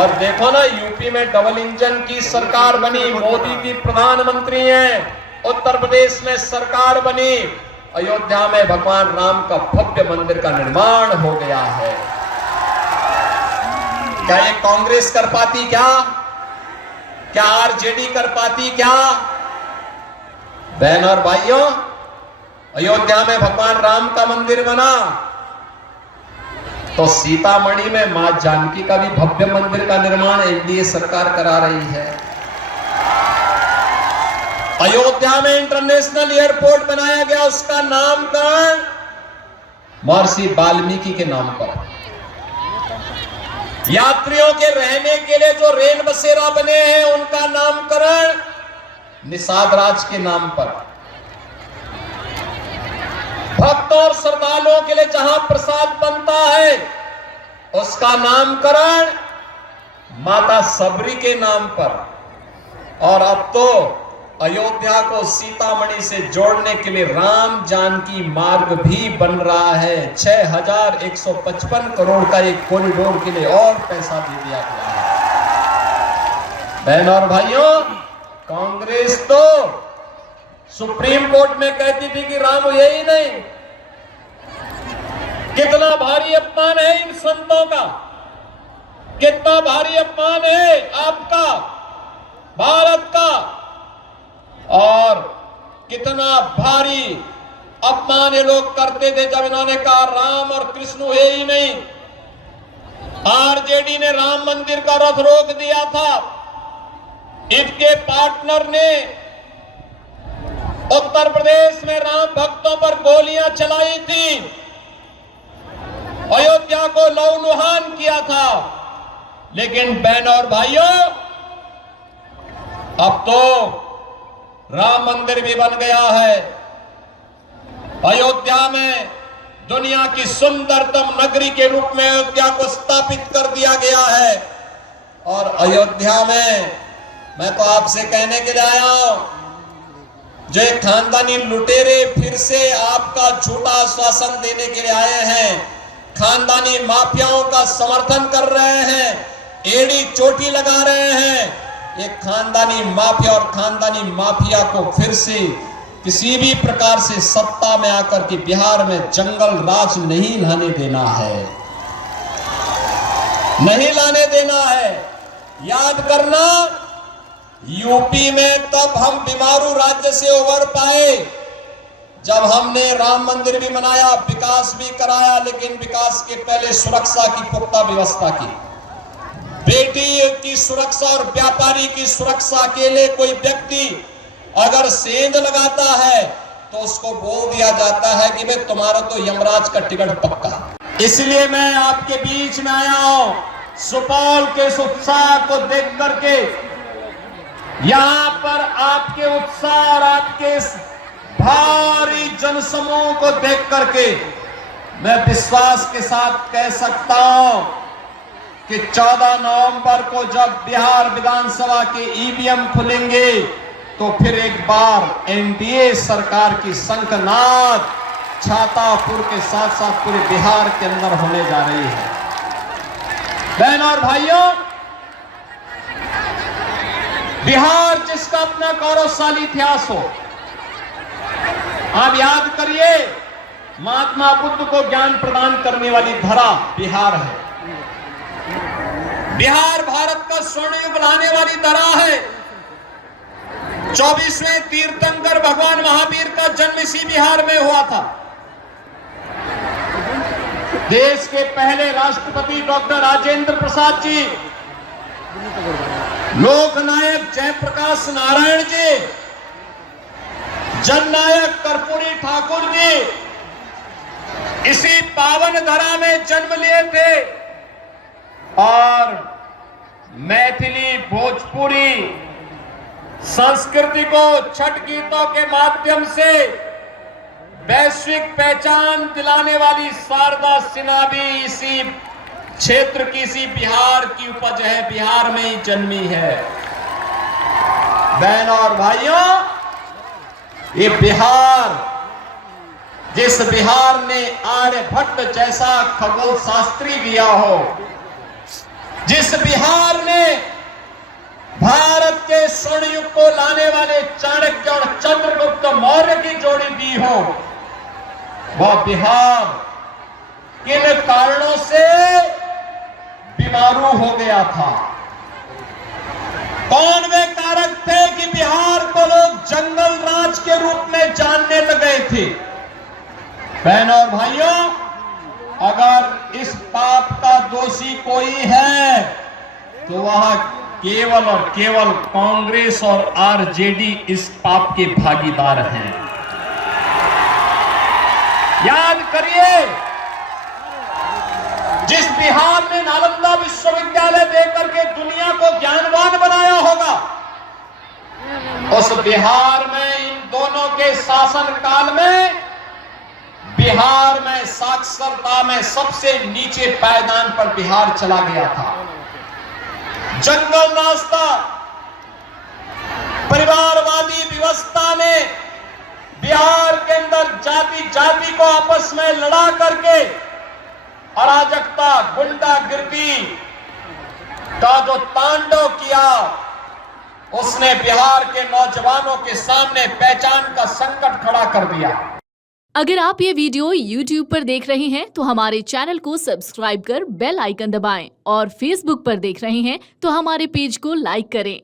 और देखो ना, यूपी में डबल इंजन की सरकार बनी, मोदी जी प्रधानमंत्री हैं। उत्तर प्रदेश में सरकार बनी, अयोध्या में भगवान राम का भव्य मंदिर का निर्माण हो गया है। क्या ये कांग्रेस कर पाती? क्या आरजेडी कर पाती? क्या बहन और भाइयों, अयोध्या में भगवान राम का मंदिर बना तो सीतामढ़ी में मां जानकी का भी भव्य मंदिर का निर्माण एनडीए सरकार करा रही है। अयोध्या में इंटरनेशनल एयरपोर्ट बनाया गया, उसका नामकरण महर्षि वाल्मीकि के नाम पर। यात्रियों के रहने के लिए जो रेल बसेरा बने हैं, उनका नामकरण निषाद राज के नाम पर। भक्तों और श्रद्धालुओं के लिए जहां प्रसाद बनता है, उसका नामकरण माता सबरी के नाम पर। और अब तो अयोध्या को सीतामढ़ी से जोड़ने के लिए राम जानकी मार्ग भी बन रहा है। 6155 करोड़ का एक कॉरिडोर के लिए और पैसा दे दिया गया है। बहन और भाइयों, कांग्रेस तो सुप्रीम कोर्ट में कहती थी कि राम हुए ही नहीं। कितना भारी अपमान है इन संतों का, कितना भारी अपमान है आपका, भारत का, और कितना भारी अपमान ये लोग करते थे जब इन्होंने कहा राम और कृष्ण हुए ही नहीं। आरजेडी ने राम मंदिर का रथ रोक दिया था, इसके पार्टनर ने उत्तर प्रदेश में राम भक्तों पर गोलियां चलाई थी, अयोध्या को लहूलुहान किया था। लेकिन बहन और भाइयों, अब तो राम मंदिर भी बन गया है। अयोध्या में दुनिया की सुंदरतम नगरी के रूप में अयोध्या को स्थापित कर दिया गया है। और अयोध्या में मैं तो आपसे कहने के लिए आया हूं, जो एक खानदानी लुटेरे फिर से आपका झूठा आश्वासन देने के लिए आए हैं, खानदानी माफियाओं का समर्थन कर रहे हैं, एड़ी चोटी लगा रहे हैं। एक खानदानी माफिया और खानदानी माफिया को फिर से किसी भी प्रकार से सत्ता में आकर के बिहार में जंगल राज नहीं लाने देना है, नहीं लाने देना है। याद करना, यूपी में तब हम बीमारू राज्य से उबर पाए जब हमने राम मंदिर भी बनाया, विकास भी कराया, लेकिन विकास के पहले सुरक्षा की पुख्ता व्यवस्था की। बेटी की सुरक्षा और व्यापारी की सुरक्षा के लिए कोई व्यक्ति अगर सेंध लगाता है तो उसको बोल दिया जाता है कि भाई तुम्हारा तो यमराज का टिकट पक्का। इसलिए मैं आपके बीच में आया हूं, सुपौल के इस उत्साह को देख करके, यहां पर आपके उत्साह और आपके इस भारी जनसमूह को देख करके मैं विश्वास के साथ कह सकता हूं कि 14 नवंबर को जब बिहार विधानसभा के ईवीएम खुलेंगे तो फिर एक बार एनडीए सरकार की शंखनाद छातापुर के साथ साथ पूरे बिहार के अंदर होने जा रही है। बहन और भाइयों, बिहार जिसका अपना गौरवशाली इतिहास हो, आप याद करिए, महात्मा बुद्ध को ज्ञान प्रदान करने वाली धरा बिहार है। बिहार भारत का स्वर्ण युग लाने वाली धरा है। 24वें तीर्थंकर भगवान महावीर का जन्म इसी बिहार में हुआ था। देश के पहले राष्ट्रपति डॉक्टर राजेंद्र प्रसाद जी, लोकनायक जयप्रकाश नारायण जी, जननायक कर्पूरी ठाकुर जी इसी पावन धरा में जन्म लिए थे। और मैथिली भोजपुरी संस्कृति को छठ गीतों के माध्यम से वैश्विक पहचान दिलाने वाली शारदा सिन्हा भी इसी क्षेत्र की, इसी बिहार की उपज है, बिहार में ही जन्मी है। बहनों और भाइयों, ये बिहार, जिस बिहार ने आर्यभट्ट जैसा खगोल शास्त्री दिया हो, जिस बिहार स्वर्ण युग को लाने वाले चाणक्य और चंद्रगुप्त मौर्य की जोड़ी दी हो, वह बिहार किन कारणों से बीमारू हो गया था? कौन वे कारक थे कि बिहार को लोग जंगल राज के रूप में जानने लगे थे? बहनों और भाइयों, अगर इस पाप का दोषी कोई है तो वह केवल और केवल कांग्रेस और आरजेडी इस पाप के भागीदार हैं। याद करिए, जिस बिहार ने नालंदा विश्वविद्यालय देकर के दुनिया को ज्ञानवान बनाया होगा, उस बिहार में इन दोनों के शासन काल में बिहार में साक्षरता में सबसे नीचे पायदान पर बिहार चला गया था। जंगल रास्ता परिवारवादी व्यवस्था ने बिहार के अंदर जाति जाति को आपस में लड़ा करके अराजकता, गुंडागिर्दी का जो तांडव किया, उसने बिहार के नौजवानों के सामने पहचान का संकट खड़ा कर दिया। अगर आप ये वीडियो YouTube पर देख रहे हैं तो हमारे चैनल को सब्सक्राइब कर बेल आइकन दबाएं और Facebook पर देख रहे हैं तो हमारे पेज को लाइक करें।